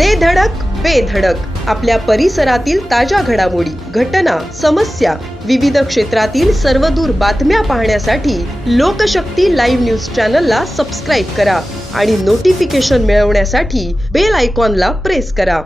दे धडक बेधडक आपल्या परिसरातील ताज्या घडामोडी घटना समस्या विविध क्षेत्रातील सर्वदूर बातम्या पाहण्यासाठी लोकशक्ती लाईव्ह न्यूज चॅनलला सबस्क्राईब करा आणि नोटिफिकेशन मिळवण्यासाठी बेल आयकॉनला प्रेस करा.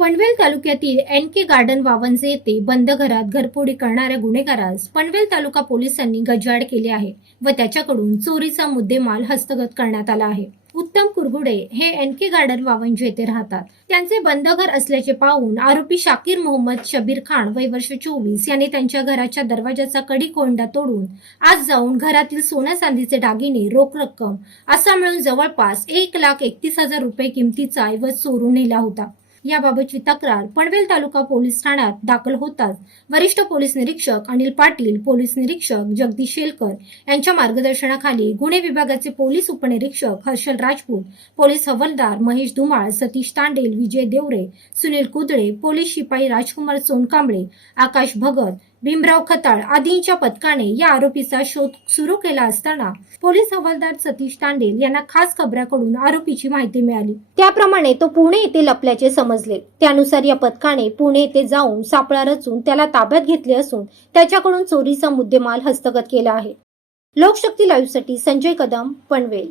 पनवेल तालुक्यातील एन के गार्डन वावंजे येथे बंद घरात घरफोडी करणाऱ्या गुन्हेगारास पनवेल तालुका पोलिसांनी गजाआड केले आहे व त्याच्याकडून चोरीचा मुद्देमाल हस्तगत करण्यात आला आहे. उत्तम कुरगुडे हे एन के गार्डन वावंज येथे राहतात. त्यांचे बंद घर असल्याचे पाहून आरोपी शाकीर मोहम्मद शबीर खान वय वर्ष चोवीस यांनी त्यांच्या घराच्या दरवाजाचा कडी कोंडा तोडून आज जाऊन घरातील सोन्या चांदीचे दागिने रोख रक्कम असा मिळून जवळपास एक लाख एकतीस हजार रुपये किमतीचा ऐवज चोरून नेला होता. याबाबतची तक्रार पनवेल तालुका पोलीस ठाण्यात दाखल होताच. वरिष्ठ पोलीस निरीक्षक अनिल पाटील पोलीस निरीक्षक जगदीश शेलकर यांच्या मार्गदर्शनाखाली गुन्हे विभागाचे पोलीस उपनिरीक्षक हर्षल राजपूत पोलीस हवालदार महेश धुमाळ सतीश तांडेल विजय देवरे सुनील कुदळे पोलीस शिपाई राजकुमार सोनकांबळे आकाश भगत भीमराव खताळ आदींच्या पथकाने या आरोपीचा शोध सुरू केला असताना पोलीस हवालदार सतीश तांडेल यांना खास खबऱ्याकडून आरोपीची माहिती मिळाली. त्याप्रमाणे तो पुणे येथे लपल्याचे समजले. त्यानुसार या पथकाने पुणे येथे जाऊन सापळा रचून त्याला ताब्यात घेतले असून त्याच्याकडून चोरीचा मुद्देमाल हस्तगत केला आहे. लोकशक्ती लाईव्हसाठी संजय कदम पनवेल.